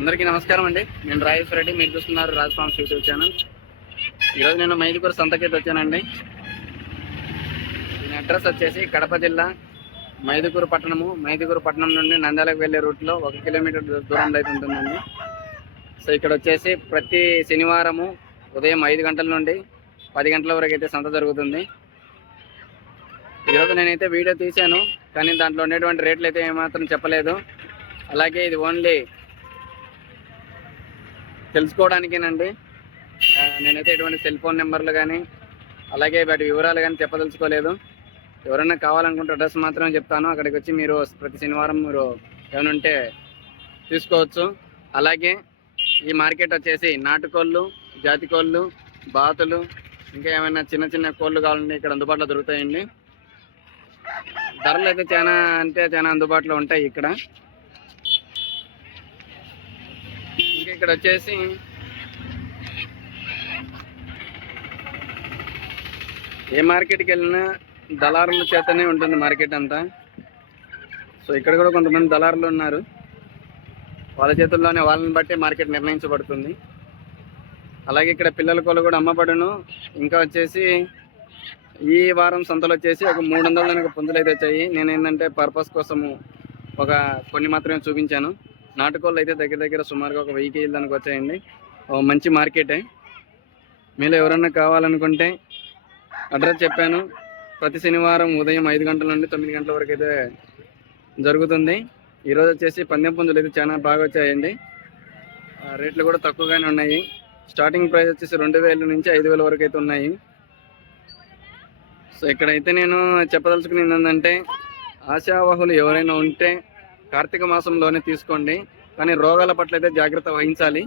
అందరికీ నమస్కారం అండి. నేను రాజేశ్వర రెడ్డి మీరు చూస్తున్నారు రాజ్ ఫార్మ్స్ యూట్యూబ్ ఛానల్. ఈరోజు నేను మైదుకూరు సంతకైతే వచ్చానండి. దీని అడ్రస్ వచ్చేసి కడప జిల్లా మైదుకూరు పట్టణము. మైదుకూరు పట్టణం నుండి నంద్యాలకు వెళ్ళే రూట్లో ఒక కిలోమీటర్ దూరంలో అయితే ఉంటుందండి. సో ఇక్కడ వచ్చేసి ప్రతి శనివారము ఉదయం ఐదు గంటల నుండి పది గంటల వరకు అయితే సంత జరుగుతుంది. ఈరోజు నేనైతే వీడియో తీశాను కానీ దాంట్లో ఉండేటువంటి రేట్లు అయితే ఏమాత్రం చెప్పలేదు. అలాగే ఇది ఓన్లీ తెలుసుకోవడానికేనండి. నేనైతే ఎటువంటి సెల్ ఫోన్ నెంబర్లు కానీ అలాగే వాటి వివరాలు కానీ చెప్పదలుచుకోలేదు. ఎవరైనా కావాలనుకుంటే అడ్రస్ మాత్రమే చెప్తాను. అక్కడికి వచ్చి మీరు ప్రతి శనివారం మీరు ఏమైనా ఉంటే తీసుకోవచ్చు. అలాగే ఈ మార్కెట్ వచ్చేసి నాటుకోళ్ళు జాతి కోళ్ళు బాతులు ఇంకా ఏమైనా చిన్న చిన్న కోళ్ళు కావాలంటే ఇక్కడ అందుబాటులో దొరుకుతాయండి. ధరలు అయితే చాలా అంటే చాలా అందుబాటులో ఉంటాయి ఇక్కడ. మనకి ఇక్కడ వచ్చేసి ఏ మార్కెట్కి వెళ్ళినా దళారుల చేతనే ఉంటుంది మార్కెట్ అంతా. సో ఇక్కడ కూడా కొంతమంది దళారులు ఉన్నారు. వాళ్ళ చేతుల్లోనే వాళ్ళని బట్టి మార్కెట్ నిర్ణయించబడుతుంది. అలాగే ఇక్కడ పిల్లల కోళ్ళు కూడా అమ్మబడును. ఇంకా వచ్చేసి ఈ వారం సంతలు వచ్చేసి ఒక మూడు వందల దానికి పుంజులు అయితే వచ్చాయి. నేను ఏంటంటే పర్పస్ కోసము ఒక కొన్ని మాత్రమే చూపించాను. నాటుకోళ్ళు అయితే దగ్గర దగ్గర సుమారుగా ఒక వెయ్యి కేజీలు దానికి వచ్చాయండి. మంచి మార్కెటే. మీలో ఎవరన్నా కావాలనుకుంటే అడ్రస్ చెప్పాను. ప్రతి శనివారం ఉదయం ఐదు గంటల నుండి తొమ్మిది గంటల వరకు అయితే జరుగుతుంది. ఈరోజు వచ్చేసి పందెం పుంజులు అయితే చాలా బాగా వచ్చాయండి. రేట్లు కూడా తక్కువగానే ఉన్నాయి. స్టార్టింగ్ ప్రైస్ వచ్చేసి రెండు వేల నుంచి ఐదు వేల వరకు అయితే ఉన్నాయి. సో ఇక్కడైతే నేను చెప్పదలుచుకునేది ఏంటంటే ఆశావాహులు ఎవరైనా ఉంటే కార్తీక మాసంలోనే తీసుకోండి. కానీ రోగాల పట్ల అయితే జాగ్రత్త వహించాలి.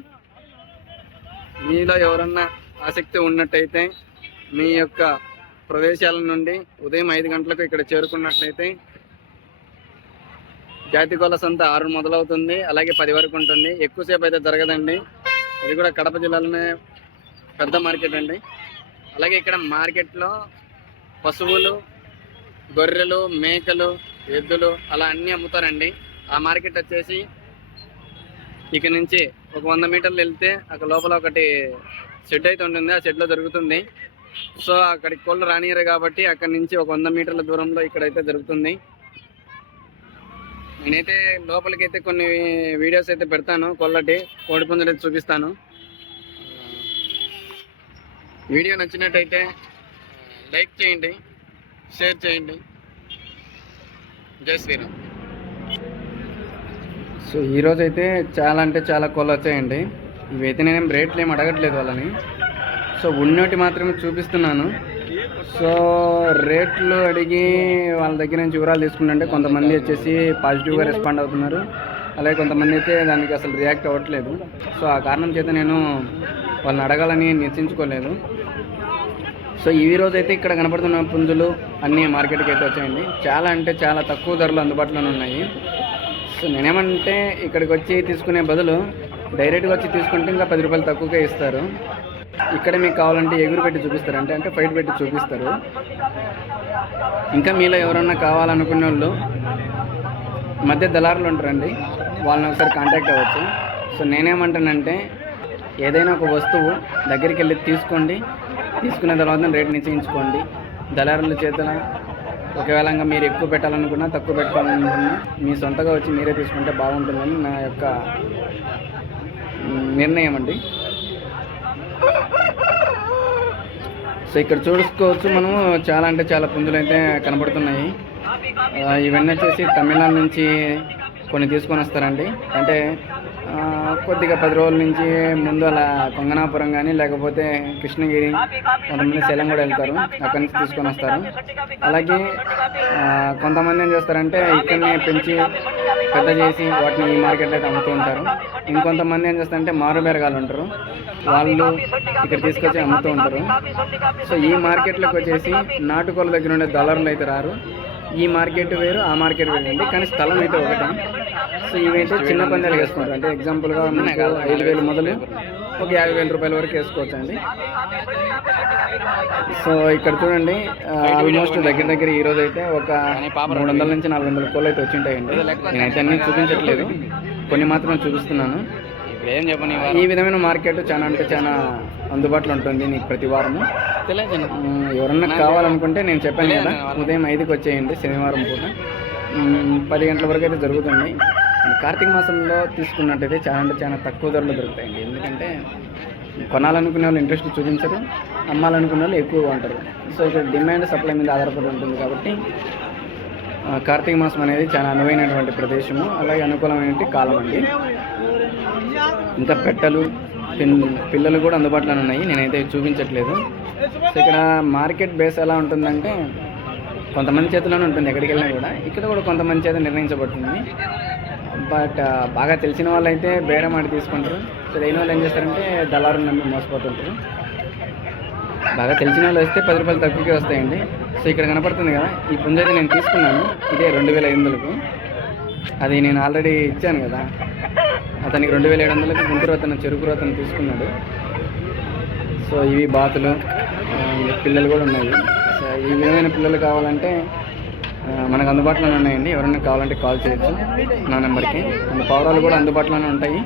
మీలో ఎవరన్నా ఆసక్తి ఉన్నట్టయితే మీ యొక్క ప్రదేశాల నుండి ఉదయం ఐదు గంటలకు ఇక్కడ చేరుకున్నట్లయితే జాతి సంత ఆరు మొదలవుతుంది. అలాగే పది వరకు ఉంటుంది. ఎక్కువసేపు అయితే జరగదండి. ఇది కూడా కడప జిల్లాలోనే పెద్ద మార్కెట్ అండి. అలాగే ఇక్కడ మార్కెట్లో పశువులు గొర్రెలు మేకలు ఎద్దులు అలా అన్నీ అమ్ముతారండి. ఆ మార్కెట్ వచ్చేసి ఇక నుంచి ఒక వంద మీటర్లు వెళ్తే అక్కడ లోపల ఒకటి షెడ్ అయితే ఉంటుంది. ఆ షెడ్లో దొరుకుతుంది సో అక్కడికి కోళ్ళు రానియరు కాబట్టి అక్కడి నుంచి ఒక వంద మీటర్ల దూరంలో ఇక్కడైతే దొరుకుతుంది నేనైతే లోపలికి అయితే కొన్ని వీడియోస్ అయితే పెడతాను. కొల్లటి కోడి పుంజలు అయితే చూపిస్తాను. వీడియో నచ్చినట్టయితే లైక్ చేయండి. షేర్ చేయండి. జై శ్రీరామ్. సో ఈరోజు అయితే చాలా అంటే చాలా కోళ్ళు వచ్చాయండి. ఇవైతే నేనేం రేట్లు ఏం అడగట్లేదు వాళ్ళని. సో ఉన్నటి మాత్రమే చూపిస్తున్నాను. సో రేట్లు అడిగి వాళ్ళ దగ్గర నుంచి వివరాలు తీసుకుంటే కొంతమంది వచ్చేసి పాజిటివ్గా రెస్పాండ్ అవుతున్నారు. అలాగే కొంతమంది అయితే దానికి అసలు రియాక్ట్ అవ్వట్లేదు. సో ఆ కారణం చేత నేను వాళ్ళని అడగాలని నిశ్చయించుకోలేదు సో ఈ రోజు అయితే ఇక్కడ కనపడుతున్న పుంజులు అన్ని మార్కెట్కి అయితే వచ్చాయండి. చాలా అంటే చాలా తక్కువ ధరలు అందుబాటులోనే ఉన్నాయి. సో నేనేమంటే ఇక్కడికి వచ్చి తీసుకునే బదులు డైరెక్ట్గా వచ్చి తీసుకుంటే ఇంకా పది రూపాయలు తక్కువగా ఇస్తారు. ఇక్కడ మీకు కావాలంటే ఎగురు పెట్టి చూపిస్తారు. అంటే అంటే ఫైట్ పెట్టి చూపిస్తారు. ఇంకా మీలో ఎవరన్నా కావాలనుకునే వాళ్ళు మధ్య దళారులు ఉంటారండి. వాళ్ళని ఒకసారి కాంటాక్ట్ అవ్వచ్చు. సో నేనేమంటానంటే ఏదైనా ఒక వస్తువు దగ్గరికి వెళ్ళి తీసుకోండి. తీసుకున్న తర్వాత రేట్ నిశ్చయించుకోండి. దళారుల చేతన ఒకవేళ మీరు ఎక్కువ పెట్టాలనుకున్నా తక్కువ పెట్టాలనుకున్నా మీ సొంతగా వచ్చి మీరే తీసుకుంటే బాగుంటుందని నా యొక్క నిర్ణయం అండి. సో ఇక్కడ చూసుకోవచ్చు మనము చాలా అంటే చాలా పుంజులు అయితే కనబడుతున్నాయి ఇవన్నీ వచ్చేసి తమిళనాడు నుంచి కొన్ని తీసుకొని వస్తారండి. అంటే కొద్దిగా పది రోజుల నుంచి ముందు అలా కొంగనాపురం కానీ లేకపోతే కృష్ణగిరి కొంతమంది శైలం కూడా వెళ్తారు. అక్కడి నుంచి తీసుకొని వస్తారు. అలాగే కొంతమంది ఏం చేస్తారంటే ఇక్కడనే పెంచి పెద్ద చేసి వాటిని ఈ మార్కెట్లో అయితే అమ్ముతూ ఉంటారు. ఇంకొంతమంది ఏం చేస్తారంటే మారుబెరగాలు ఉంటారు. వాళ్ళు ఇక్కడ తీసుకొచ్చి అమ్ముతూ ఉంటారు. సో ఈ మార్కెట్లోకి వచ్చేసి నాటుకోళ్ళ దగ్గర ఉండే దళారులు అయితే రారు. ఈ మార్కెట్ వేరు ఆ మార్కెట్ వేరు అండి. కానీ స్థలం అయితే ఒకటే. సో ఇవైతే చిన్న పందాలు వేసుకుంటారు. అంటే ఎగ్జాంపుల్గా మనకు ఐదు వేలు మొదలు ఒక యాభై వేల రూపాయల వరకు వేసుకోవచ్చు అండి. సో ఇక్కడ చూడండి ఆల్మోస్ట్ దగ్గర దగ్గర ఈ రోజు అయితే ఒక మూడు వందల నుంచి నాలుగు వందల కోళ్ళు అయితే వచ్చింటాయండి. నేనైతే అన్ని చూపించట్లేదు. కొన్ని మాత్రం చూపిస్తున్నాను. ఈ విధమైన మార్కెట్ చాలా అంటే చాలా అందుబాటులో ఉంటుంది నీకు ప్రతి వారము. ఎవరన్నా కావాలనుకుంటే నేను చెప్పాను కదా ఉదయం ఐదుకి వచ్చేయండి శనివారం పూట. పది గంటల వరకు అయితే జరుగుతుంది కార్తీక మాసంలో తీసుకున్నట్టయితే చాలా అంటే చాలా తక్కువ ధరలో దొరుకుతాయండి. ఎందుకంటే కొనాలనుకునే వాళ్ళు ఇంట్రెస్ట్ చూపించరు అమ్మాలనుకునే వాళ్ళు ఎక్కువగా ఉంటారు సో ఇక్కడ డిమాండ్ సప్లై మీద ఆధారపడి ఉంటుంది కాబట్టి కార్తీక మాసం అనేది చాలా అనువైనటువంటి ప్రదేశము. అలాగే అనుకూలమైన కాలం అండి. ఇంకా పెట్టలు పిల్లలు కూడా అందుబాటులో ఉన్నాయి. నేనైతే చూపించట్లేదు. సో ఇక్కడ మార్కెట్ బేస్ ఎలా ఉంటుందంటే కొంతమంది చేతిలోనే ఉంటుంది ఎక్కడికి వెళ్ళినా కూడా. ఇక్కడ కూడా కొంతమంది చేత నిర్ణయించబడుతుంది. బట్ బాగా తెలిసిన వాళ్ళు అయితే బేరం ఆడి తీసుకుంటారు. సో లేని వాళ్ళు ఏం చేస్తారంటే దళారు నమ్మి మోసపోతుంటారు. బాగా తెలిసిన వాళ్ళు వస్తే పది రూపాయలు తక్కువకే వస్తాయండి. సో ఇక్కడ కనపడుతుంది కదా ఈ పుంజ అయితే నేను తీసుకున్నాను. ఇదే రెండు వేల ఐదు వందలకు. అది నేను ఆల్రెడీ ఇచ్చాను కదా. అతనికి రెండు వేల ఏడు వందలకి గుంటూరు అతను చెరుకు అతను తీసుకున్నాడు. సో ఇవి బాతులు పిల్లలు కూడా ఉన్నాయి. సో ఈ విధమైన పిల్లలు కావాలంటే మనకు అందుబాటులోనే ఉన్నాయండి. ఎవరైనా కావాలంటే కాల్ చేయొచ్చు నా నెంబర్కి. అండ్ పౌరాలు కూడా అందుబాటులోనే ఉంటాయి.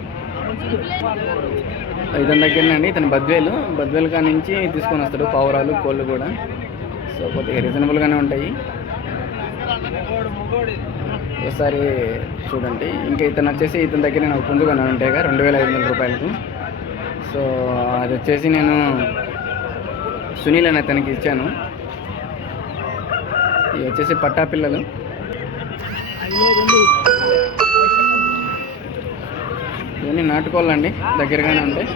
ఇతని దగ్గరనండి ఇతను బద్వేలు. బద్వేలు కాడ నుంచి తీసుకొని వస్తాడు పావురాలు కోళ్ళు కూడా. సో కొద్దిగా రీజనబుల్గానే ఉంటాయి. ఒకసారి చూడండి. ఇంకా ఇతను వచ్చేసి ఇతని దగ్గర నేను ఒక పుంజు కొన్నాను ఉంటాయిగా రెండు వేల ఐదు వందల రూపాయలకు. సో అది వచ్చేసి నేను సునీల్ అని అతనికి ఇచ్చాను. ఇవి వచ్చేసి పట్టా పిల్లలు. ఇవన్నీ నాటుకోవాలండి దగ్గరగానే ఉంటాయి